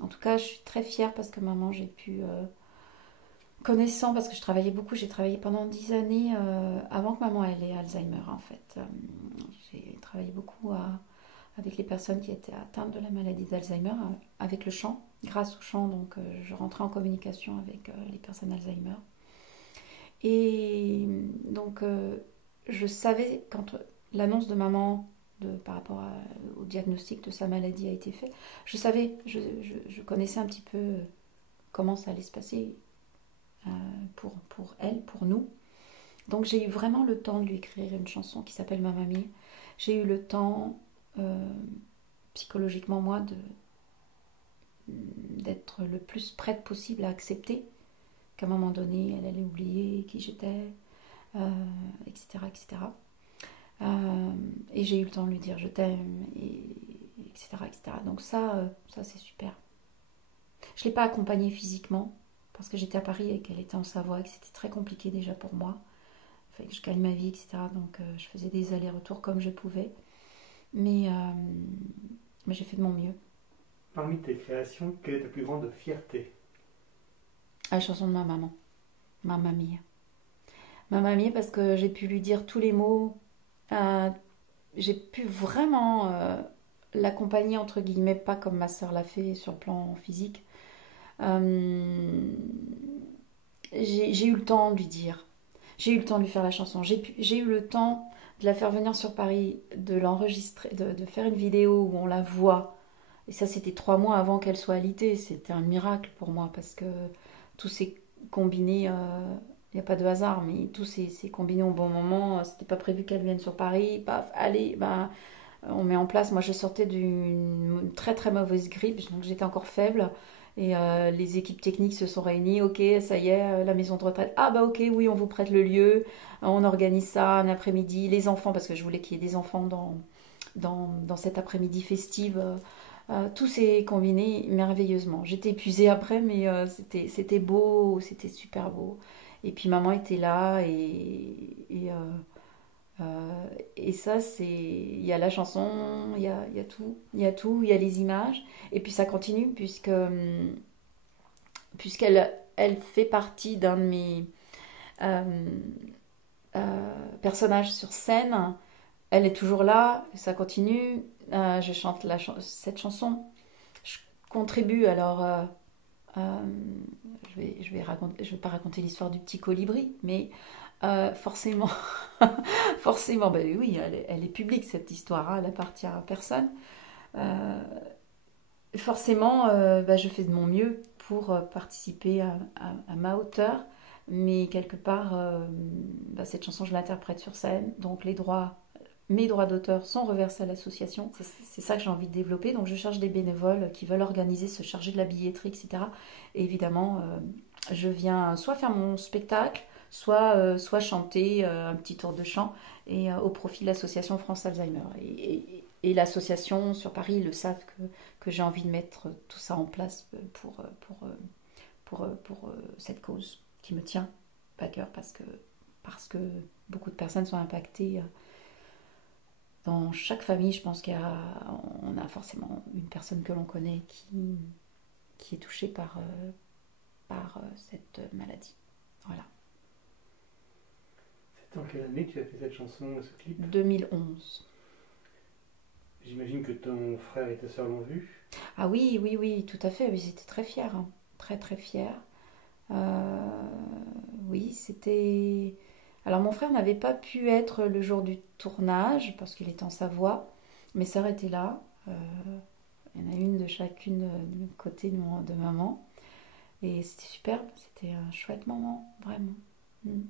En tout cas, je suis très fière parce que maman, j'ai pu, connaissant, parce que je travaillais beaucoup, j'ai travaillé pendant 10 années avant que maman ait Alzheimer en fait. J'ai travaillé beaucoup avec les personnes qui étaient atteintes de la maladie d'Alzheimer, avec le chant, grâce au chant, donc je rentrais en communication avec les personnes Alzheimer. Et donc je savais quand l'annonce de maman par rapport au diagnostic de sa maladie a été faite, je savais, je connaissais un petit peu comment ça allait se passer pour elle, pour nous. Donc j'ai eu vraiment le temps de lui écrire une chanson qui s'appelle Ma Mamie. J'ai eu le temps, euh, psychologiquement moi, d'être le plus prête possible à accepter qu'à un moment donné, elle allait oublier qui j'étais, etc. etc. Et j'ai eu le temps de lui dire je t'aime, etc., etc. Donc ça c'est super. Je ne l'ai pas accompagnée physiquement, parce que j'étais à Paris et qu'elle était en Savoie, et que c'était très compliqué déjà pour moi. Il fallait que je gagne ma vie, etc. Donc je faisais des allers-retours comme je pouvais. Mais, euh, mais j'ai fait de mon mieux. Parmi tes créations, quelle est ta plus grande fierté? La chanson de ma maman, ma mamie. Ma mamie, parce que j'ai pu lui dire tous les mots. euh, j'ai pu vraiment l'accompagner, entre guillemets, pas comme ma soeur l'a fait sur le plan physique. Euh, j'ai eu le temps de lui dire. J'ai eu le temps de lui faire la chanson. J'ai eu le temps de la faire venir sur Paris, de l'enregistrer, de faire une vidéo où on la voit. Et ça, c'était 3 mois avant qu'elle soit alitée. C'était un miracle pour moi parce que tout s'est combiné. Il n'y a pas de hasard, mais tout s'est combiné au bon moment. C'était pas prévu qu'elle vienne sur Paris. Paf, allez, bah, on met en place. Moi, je sortais d'une très très mauvaise grippe, donc j'étais encore faible. Et les équipes techniques se sont réunies. Ok, ça y est, la maison de retraite. Ah bah ok, oui, on vous prête le lieu. On organise ça un après-midi. Les enfants, parce que je voulais qu'il y ait des enfants dans cet après-midi festive. Tout s'est combiné merveilleusement. J'étais épuisée après, mais c'était beau, c'était super beau. Et puis maman était là et ça, c'est. Il y a la chanson, il y a tout. Il y a tout, il y a les images. Et puis ça continue, puisqu'elle fait partie d'un de mes euh, personnages sur scène. Elle est toujours là, ça continue. Je chante cette chanson. Je contribue alors. Euh, je vais pas raconter l'histoire du petit colibri, mais forcément, forcément, ben oui, elle est publique cette histoire, hein, elle appartient à personne. Euh, Forcément, bah, je fais de mon mieux pour participer à ma hauteur, mais quelque part, bah, cette chanson, je l'interprète sur scène, donc mes droits d'auteur sont reversés à l'association. C'est ça que j'ai envie de développer, donc je cherche des bénévoles qui veulent organiser, se charger de la billetterie, etc. Et évidemment, je viens soit faire mon spectacle, soit chanter un petit tour de chant et au profit de l'association France Alzheimer. Et l'association sur Paris, ils le savent que j'ai envie de mettre tout ça en place pour cette cause qui me tient à cœur parce que beaucoup de personnes sont impactées. Dans chaque famille, je pense on a forcément une personne que l'on connaît qui est touchée par cette maladie. Voilà. C'est en quelle année que tu as fait cette chanson et ce clip? 2011. J'imagine que ton frère et ta sœur l'ont vu. Ah oui, oui, oui, tout à fait. Oui, j'étais très fière, hein. Très, très fière. Euh, oui, c'était. Alors, mon frère n'avait pas pu être le jour du tournage parce qu'il était en Savoie. Mes sœurs étaient là. Il y en a une de chacune du côté de maman. Et c'était superbe. C'était un chouette moment, vraiment. Mm.